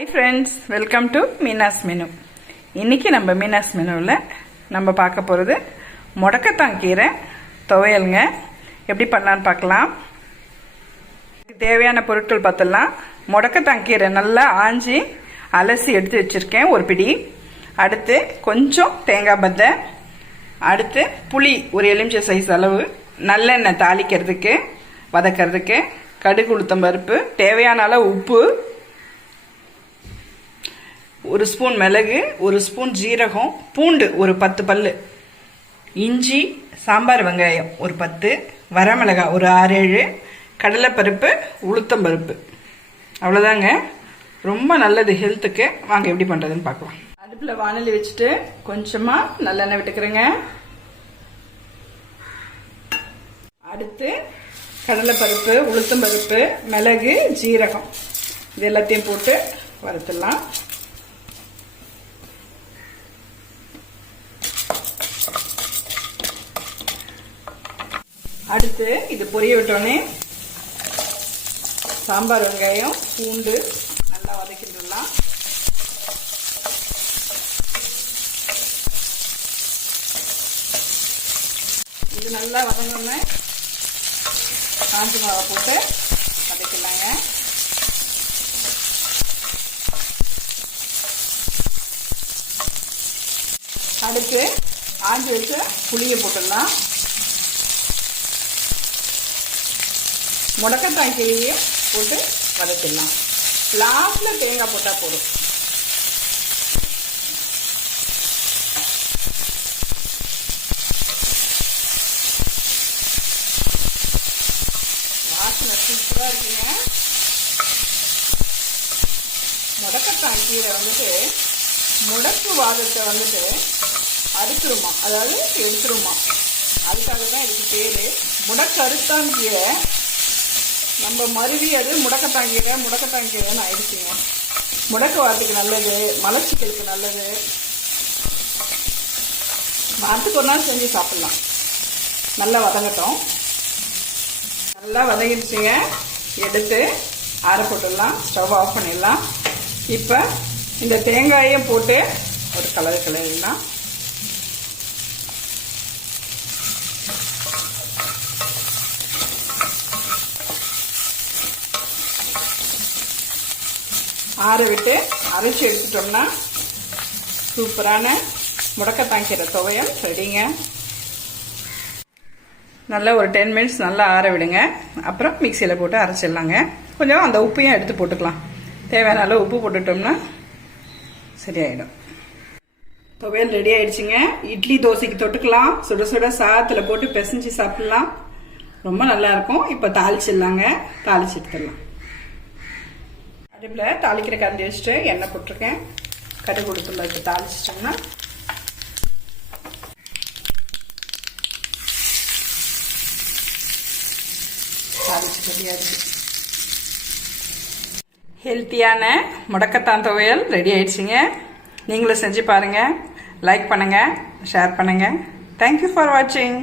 Hi friends, welcome to Meena's menu. இன்றைக்கி நம்ம மீனாஸ் மெனுவில் நம்ம பார்க்க போகிறது முடக்கத்தான் கீரை துவையலுங்க. எப்படி பண்ணலான்னு பார்க்கலாம். தேவையான பொருட்கள் பார்த்துடலாம். முடக்கத்தான் கீரை நல்லா ஆஞ்சி அலசி எடுத்து வச்சுருக்கேன் ஒரு பிடி. அடுத்து கொஞ்சம் தேங்காய் பத்தை, அடுத்து புளி ஒரு எலுமிச்சை சைஸ் அளவு, நல்லெண்ணெய் தாளிக்கிறதுக்கு வதக்கிறதுக்கு, கடுகு உளுத்தம் பருப்பு, தேவையான அளவு உப்பு, ஒரு ஸ்பூன் மிளகு, ஒரு ஸ்பூன் ஜீரகம், பூண்டு ஒரு 10 பல்லு, இஞ்சி, சாம்பார் வெங்காயம் ஒரு 10, வரமிளகாய் ஒரு 6-7, கடலைப்பருப்பு, உளுத்தம் பருப்பு. அவ்வளோதாங்க. ரொம்ப நல்லது ஹெல்த்துக்கு. வாங்க எப்படி பண்ணுறதுன்னு பார்க்கலாம். அடுப்பில் வானலி வச்சுட்டு கொஞ்சமாக நல்லெண்ணெய் விட்டுக்கிறேங்க. அடுத்து கடலைப்பருப்பு, உளுத்தம் பருப்பு, மிளகு, ஜீரகம் இது எல்லாத்தையும் போட்டு வறுத்துடலாம். அடுத்து இது பொரிய விட்டோன்னே சாம்பார் வெங்காயம், பூண்டு நல்லா வதக்கிடலாம். இது நல்லா வதங்கணும்னு காஞ்ச மிளகா போட்டு வதக்கிடலாங்க. அடுத்து ஆஞ்சி வச்சு புளியை போட்டுடலாம். முடக்கத்தான் கீரையும் போட்டு வதக்கிடலாம். லாஸ்ட்ல தேங்காய் போட்டால் போதும். வாசனை சூப்பராக இருக்குங்க. முடக்கத்தான் கீரை முடக்கு வாதத்தை அறுத்துருமா, அதாவது எடுத்துருமா. அதுக்காக தான் இதுக்கு பேரு முடக்கறுத்தான் கீரை. நம்ம மருவி அது முடக்கத்தான் கீரைன்னு ஆயிடுச்சுங்க. முடக்கு வாரத்துக்கு நல்லது, மலச்சிக்கலுக்கு நல்லது. வாரத்துக்கு ஒரு நாள் செஞ்சு சாப்பிடலாம். நல்லா வதங்கட்டும். நல்லா வதங்கிடுச்சுங்க. எடுத்து ஆற போட்டுடலாம். ஸ்டவ் ஆஃப் பண்ணிடலாம். இப்போ இந்த தேங்காயையும் போட்டு ஒரு கிளறிடலாம். ஆற விட்டு அரைச்சி எடுத்துட்டோம்னா சூப்பரான முடக்கத்தான் கீரை துவையல் ரெடிங்க. நல்லா ஒரு 10 மினிட்ஸ் நல்லா ஆற விடுங்க. அப்புறம் மிக்சியில் போட்டு அரைச்சிடலாங்க. கொஞ்சம் அந்த உப்பையும் எடுத்து போட்டுக்கலாம். தேவையான அளவு உப்பு போட்டுட்டோம்னா சரியாயிடும். துவையல் ரெடி ஆயிடுச்சுங்க. இட்லி தோசைக்கு தொட்டுக்கலாம். சுட சுட சாதத்தில் போட்டு பிசைஞ்சு சாப்பிடலாம். ரொம்ப நல்லா இருக்கும். இப்போ தாளிச்சிடலாங்க. தாளிச்சு எடுத்துடலாம். அடுப்பில் தாளிக்கிற கரண்டி வச்சுட்டு எண்ணெய் போட்டிருக்கேன். கடுகு உளுத்தம் பருப்பு தாளிச்சிட்டோம்னா தாளிச்சு ரெடியாச்சு. ஹெல்த்தியான முடக்கத்தான் துவையல் ரெடி ஆயிடுச்சுங்க. நீங்களும் செஞ்சு பாருங்கள். லைக் பண்ணுங்கள், ஷேர் பண்ணுங்கள். தேங்க்யூ ஃபார் வாட்சிங்.